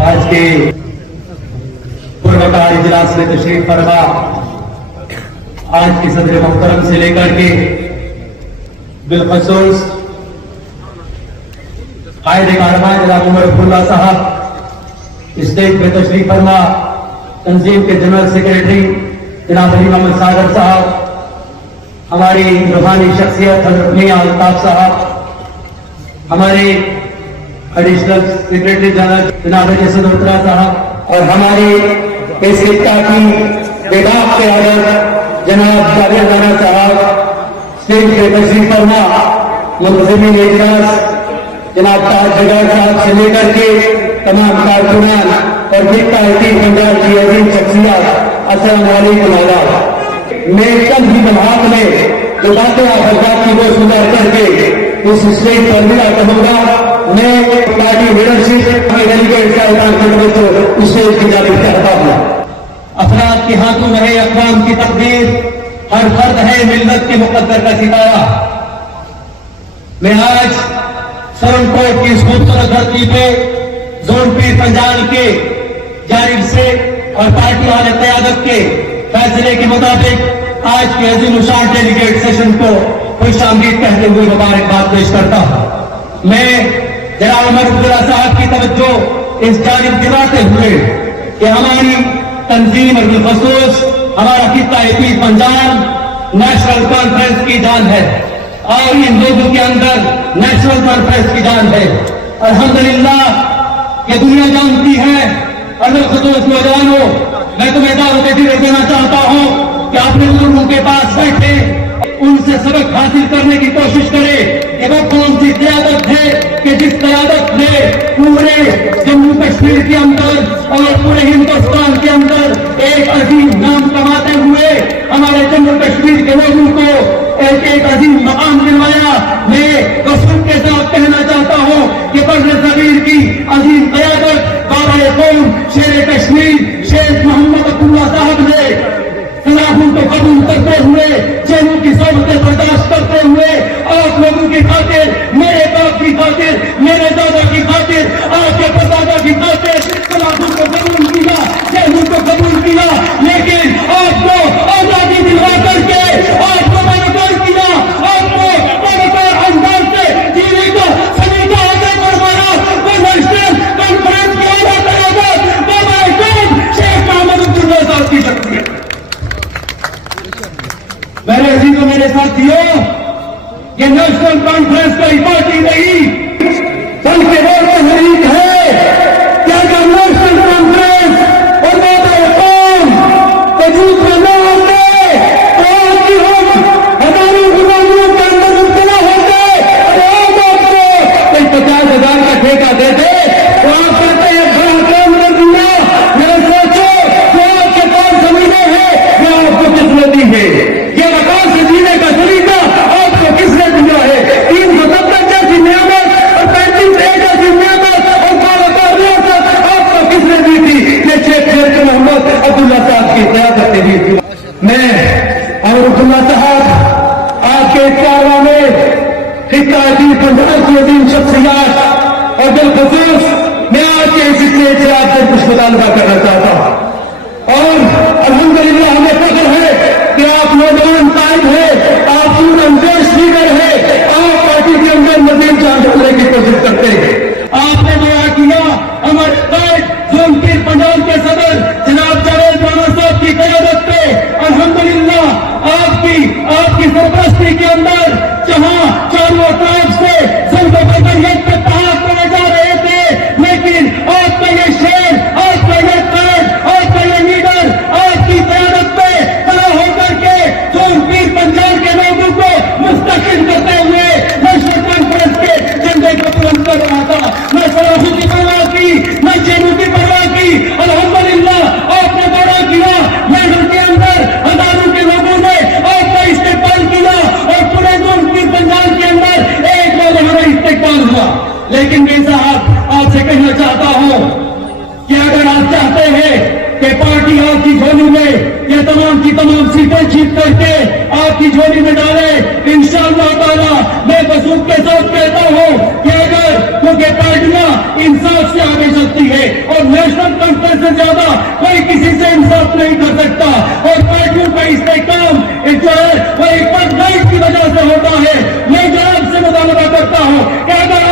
आज के पूर्वकार इजलास में तशरीफ फरमा आज की सदर मोहतरम से लेकर के बिलखसूस कायदे कारवां जनाब उमर अब्दुल्ला साहब स्टेज पे तशरीफ फरमा, तंजीम के जनरल सेक्रेटरी जनाब अली मोहम्मद सागर साहब, हमारी रूहानी शख्सियत हज़रत मियां अल्ताफ साहब, हमारे एडिशनल सेक्रेटरी जनरल जनाब जैसद उत्तरा साहब और हमारी इस खित्ता की बेदाग के अदर जनाब जावेद राना साहब स्टेज पे तशरीफ फरमा, मुंतज़िमीन इजलास जनाब ताज जगार साहब से लेकर के तमाम कारकुनान और खित्ता यतीम पंजाब की अजीम शख्सियत, अस्सलाम वालेकुम। मैं कल ही बलहाक में जो बातें आप हजरात की वो सुधार करके इस स्टेज पर मिला कहूँगा, मैं पार्टी लीडरशिप डेलीगेट का ऐलान करने को स्टेज की जानिब करता हूँ। अफराद के हाथों में है अक़वाम की तकदीर, हर फर्द है मिल्लत के मुक़द्दर का सितारा। मैं आज सरनकोट की इस खूबसूरत धरती पे जोन पीर पंजाल के जानिब से और पार्टी वाले क़यादत के फैसले के मुताबिक आज के अजीम शान डेलीगेट सेशन को खुश आमदीद कहते हुए मुबारकबाद पेश करता हूँ। मैं जनाब उमर अब्दुल्ला साहब की तवज्जो इस जानिब दिलाते हुए कि हमारी तंजीम और बिलखसूस हमारा खित्ता यतीम पंजाब नेशनल कॉन्फ्रेंस की जान है और इन लोगों के अंदर नेशनल कॉन्फ्रेंस की जान है। अल्हम्दुलिल्लाह ये दुनिया जानती है। और बिलखसूस नौजवानों, मैं तुम्हें दावत देना चाहता हूँ कि अपने लोगों के पास बैठे उनसे सबक हासिल करने की कोशिश करें कि वो कौन सी क़यादत है कि जिस क़यादत ने पूरे जम्मू कश्मीर के अंदर और पूरे हिंदुस्तान के अंदर एक अजीम नाम कमाते हुए हमारे जम्मू कश्मीर के लोगों को एक अजीम मकाम दिलवाया। मैं कसम के साथ कहना चाहता हूँ कि बर्र ज़मीर की अजीम क़यादत बाबा कौम शेर कश्मीर शेख मोहम्मद अब्दुल्ला साहब ने खिलाफों को कबूल करते हुए, जेलों की सोबतें बर्दाश्त करते हुए आप लोगों की खातिर, मेरे बाप की खातिर, मेरे दादा की खातिर, आपके परदादा की खातिर खिलाफों को कबूल किया, जेलों को कबूल किया, लेकिन आपको आजादी दिलवा करके आपको मददगार किया, आपको मददगार अंदाज से जीने का सलीका आगे बढ़वाया। वो नेशनल कॉन्फ्रेंस के आला क़यादत बाबा कौम शेख मोहम्मद अब्दुल्ला साहब की शक्ति है। मेरे अजीजों, मेरे साथियों, ये नेशनल कॉन्फ्रेंस कोई पार्टी नहीं बल्कि वो तहरीक है। क्या अगर नेशनल कॉन्फ्रेंस और बाबा कौम वजूद में न होते तो आज की हम हमारी गुलामियों के अंदर मुब्तला होते। तो आज आपको कोई 50,000 का ठेका देते तो आप कहते हैं बड़ा काम कर दिया। मेरे सोचो, जो आपके पास जमीनें हैं वो आपको किसने दी है? ये मकान से जीने का तरीका आपको किसने दिया है? 370 जैसी नियामत और 35 जैसी नियामत और बालाकार रियासत आपको किसने दी थी? ये शेख मोहम्मद अब्दुल्ला साहब की क़यादत ने दी थी। मैं और अब्दुल्ला साहब आपके कारवां में खित्ता यतीम पंजाब की अजीम शख्सियत और बिलखसूस मैं आज के इस स्टेज से आपसे कुछ मुतालबा करना चाहता हूँ। और अल्हम्दुलिल्लाह हमें फख्र है कि आप नौजवान कायद है, आप सूरअंदेश लीडर है, आप पार्टी के अंदर मजीद जान डालने की कोशिश करते हैं। आपने दुआ किया हमारे कायद जोन पीर पंजाब के सदर जनाब जावेद राना साहब की क़यादत पे अल्हम्दुलिल्लाह आपकी सरपरस्ती के अंदर जहां चारों तरफ से ज़ल्म बदरियत पे पहाड़ पड़े जा रहे थे, लेकिन आपका ये शेर, आपका ये कायद, आपका ये लीडर आपकी क़यादत पे खड़ा होकर के जोन पीर पंजाब के लोगों को मुस्तकिल करते हुए नेशनल कॉन्फ्रेंस के झंडे को बुलंद कर रहा था। मैं सलाखों की परवाह की, मैं जेलों की परवाह की। अल्हम्दुलिल्लाह आपने दौरा किया, मेडल के अंदर हजारों के लोगों ने आपका इस्तेमाल किया और पूरे जोन पीर पंजाब के अंदर एक बार हमारा इस्तेमाल हुआ। लेकिन मैं साहब आपसे कहना चाहता हूँ कि अगर आप चाहते हैं कि पार्टी आपकी झोली में ये तमाम की तमाम सीटें जीत करके आपकी झोली में डाले इंशाअल्लाह ताला। मैं वसूख के साथ कहता हूं कि अगर क्योंकि पार्टियां इंसाफ से आगे चलती है और नेशनल कॉन्फ्रेंस से ज्यादा कोई किसी से इंसाफ नहीं कर सकता, और पार्टियों का इस्तेकाम जो है वो एक बार की वजह से होता है। मैं जनाब से मुतालबा करता हूं कि अगर